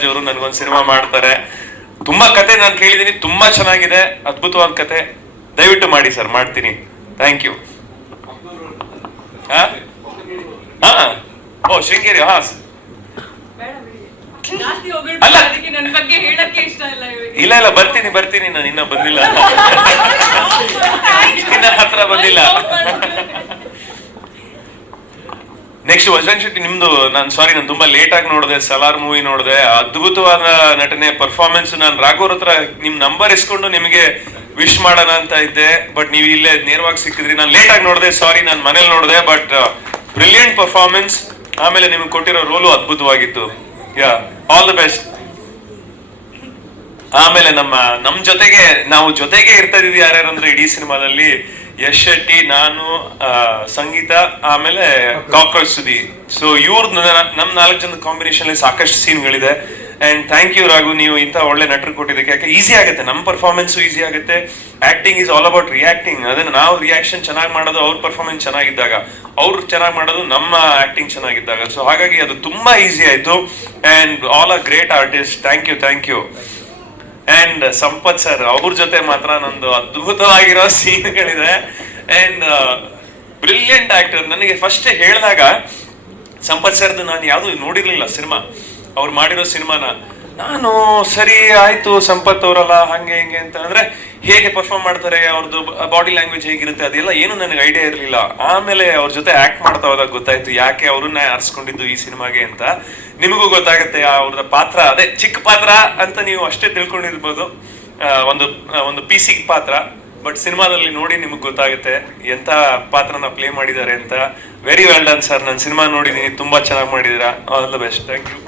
ನಾಗರಾಜ್ ಅವರು ನನ್ಗೊಂದು ಸಿನಿಮಾ ಮಾಡ್ತಾರೆ. ತುಂಬಾ ಕತೆ ನಾನು ಕೇಳಿದೀನಿ, ತುಂಬಾ ಚೆನ್ನಾಗಿದೆ, ಅದ್ಭುತವಾದ ಕತೆ. ದಯವಿಟ್ಟು ಮಾಡಿ ಸರ್, ಮಾಡ್ತೀನಿ. Thank you. ಓ ಶೃಂಗೇರಿ. ಅಲ್ಲ ಇಲ್ಲ ಇಲ್ಲ, ಬರ್ತೀನಿ, ನಾನು ಇನ್ನ ಬಂದಿಲ್ಲ, ಇನ್ನ ಹತ್ರ ಬಂದಿಲ್ಲ. ನೆಕ್ಸ್ಟ್ ವಜ್ರಂಗ್ ಶೆಟ್ಟಿ ನಿಮ್ದು, ನಾನು ತುಂಬಾ ಲೇಟ್ ಆಗಿ ನೋಡಿದೆ. ಸಲಾರ್ ಮೂವಿ ನೋಡಿದೆ, ಅದ್ಭುತವಾದ ನಟನೆ, ಪರ್ಫಾರ್ಮೆನ್ಸ್. ನಾನು ರಾಘವ್ರ ಹತ್ರ ನಿಮ್ ನಂಬರ್ ಇಸ್ಕೊಂಡು ನಿಮಗೆ ವಿಶ್ ಮಾಡೋಣ ಅಂತ ಇದ್ದೆ, ಬಟ್ ನೀವು ಇಲ್ಲೇ ನೇರವಾಗಿ ಸಿಕ್ಕಿದ್ರಿ. ನಾನು ಲೇಟ್ ಆಗಿ ನೋಡಿದೆ, ಸಾರಿ, ನಾನು ಮನೇಲಿ ನೋಡಿದೆ. But brilliant performance. ಆಮೇಲೆ ನಿಮ್ಗೆ ಕೊಟ್ಟಿರೋ ರೋಲು ಅದ್ಭುತವಾಗಿತ್ತು. Yeah, all the best. ಆಮೇಲೆ ನಮ್ ಜೊತೆಗೆ ನಾವು ಇರ್ತಾ ಇದೀವಿ ಯಾರ್ಯಾರಂದ್ರೆ ಇಡೀ ಸಿನಿಮಾದಲ್ಲಿ ಯಶ್ ಶೆಟ್ಟಿ, ನಾನು, ಸಂಗೀತ, ಆಮೇಲೆ ಕಾಕ್ರೋಚ್ ಸುದಿ. ಸೊ ಇವ್ರದ್ದು ನಮ್ 4 ಜನದ ಕಾಂಬಿನೇಷನ್ ಸಾಕಷ್ಟು ಸೀನ್ಗಳಿದೆ. ಅಂಡ್ ಥ್ಯಾಂಕ್ ಯು ರಾಘು, ನೀವು ಇಂಥ ಒಳ್ಳೆ ನಟರು ಕೊಟ್ಟಿದ್ದಕ್ಕೆ. ಯಾಕೆ ಈಸಿ ಆಗುತ್ತೆ, ನಮ್ಮ ಪರ್ಫಾರ್ಮೆನ್ಸ್ ಈಸಿ ಆಗುತ್ತೆ. Acting is all about reacting. ಅದನ್ನ ನಾವು ರಿಯಾಕ್ಷನ್ ಚೆನ್ನಾಗಿ ಮಾಡೋದು ಅವ್ರ ಪರ್ಫಾರ್ಮೆನ್ಸ್ ಚೆನ್ನಾಗಿದ್ದಾಗ, ಅವ್ರು ಚೆನ್ನಾಗಿ ಮಾಡೋದು ನಮ್ಮ ಆಕ್ಟಿಂಗ್ ಚೆನ್ನಾಗಿದ್ದಾಗ. ಸೊ ಹಾಗಾಗಿ ಅದು ತುಂಬಾ ಈಸಿ ಆಯ್ತು. And all a great artist. Thank you. And Sampath sir, ಅವ್ರ ಜೊತೆ ಮಾತ್ರ ನಂದು ಅದ್ಭುತವಾಗಿರೋ ಸೀನ್ಗಳಿದೆ. And brilliant actor. ನನಗೆ ಫಸ್ಟ್ ಹೇಳಿದಾಗ ಸಂಪತ್ ಸರ್ದು ನಾನು ಯಾವ್ದು ನೋಡಿರ್ಲಿಲ್ಲ ಸಿನಿಮಾ, ಅವ್ರು ಮಾಡಿರೋ ಸಿನಿಮಾನ. ನಾನು ಸರಿ ಆಯ್ತು, ಸಂಪತ್ ಅವರಲ್ಲ ಹಂಗೆ ಹಿಂಗೆ ಅಂತ, ಅಂದ್ರೆ ಹೇಗೆ ಪರ್ಫಾರ್ಮ್ ಮಾಡ್ತಾರೆ, ಅವ್ರದ್ದು ಬಾಡಿ ಲ್ಯಾಂಗ್ವೇಜ್ ಹೇಗಿರುತ್ತೆ ಅದೆಲ್ಲ ಏನು ನನಗೆ ಐಡಿಯಾ ಇರಲಿಲ್ಲ. ಆಮೇಲೆ ಅವ್ರ ಜೊತೆ ಆಕ್ಟ್ ಮಾಡ್ತಾ ಹೋದಾಗ ಗೊತ್ತಾಯ್ತು ಯಾಕೆ ಅವ್ರನ್ನ ಆರಿಸ್ಕೊಂಡಿದ್ದು ಈ ಸಿನಿಮಾಗೆ ಅಂತ. ನಿಮಗೂ ಗೊತ್ತಾಗುತ್ತೆ ಅವ್ರದ ಪಾತ್ರ, ಅದೇ ಚಿಕ್ಕ ಪಾತ್ರ ಅಂತ ನೀವು ಅಷ್ಟೇ ತಿಳ್ಕೊಂಡಿರ್ಬೋದು, ಒಂದು PC ಪಾತ್ರ. ಬಟ್ ಸಿನಿಮಾದಲ್ಲಿ ನೋಡಿ ನಿಮಗೆ ಗೊತ್ತಾಗುತ್ತೆ ಎಂತ ಪಾತ್ರನ ಪ್ಲೇ ಮಾಡಿದ್ದಾರೆ ಅಂತ. Very well done sir. ನಾನು ಸಿನಿಮಾ ನೋಡಿದೀನಿ, ತುಂಬಾ ಚೆನ್ನಾಗಿ ಮಾಡಿದೀರಾ. All the best. Thank you.